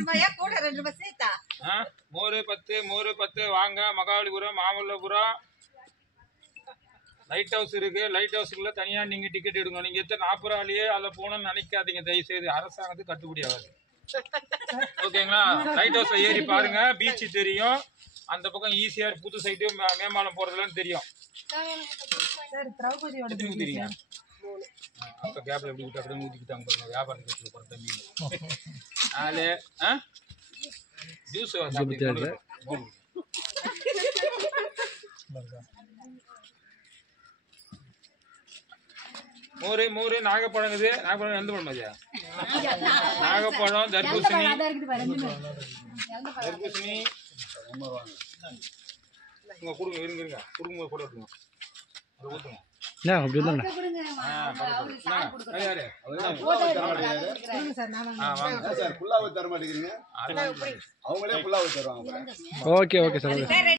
ரூபாயா கூட 2 ரூபாய் சேர்த்தா மோர் 10 வாங்க. மகாபலிபுரம், மாமல்லபுரம் லைட் ஹவுஸ் இருக்கு. லைட் ஹவுஸுக்குள்ள தனியா நீங்க டிக்கெட் எடுக்கணும். நீங்க 40 ரூபாயிலேயே அதில் போகணும்னு நினைக்காதீங்க. தயவு செய்து அரசாங்கத்துக்கு கட்டுப்படி ஆகாது. ஓகேங்களா? லைட் ஹவுஸ்ல ஏறி பாருங்க, பீச் தெரியும். அந்த பக்கம் ஈசிஆர் புது சைட்டு மேம்பாலம் போறதுலாம் தெரியும். தெரியுங்க. அப்ப கேப்ல எப்படி விட்டு அப்படியே ஊத்திக்கிட்டாங்க பாருங்க. வியாபாரம் கட்சியில் போற தம்பி 4 ஜூஸ் மோரு நாகப்பழம் இது. நாகப்பழம் எந்த பழம் அது? நாகப்பழம், தர்பூசணி கொடுங்க. இருங்க கொடுங்க கூட இருக்குங்க. அதை ஊற்றுங்க. Okay okay sir.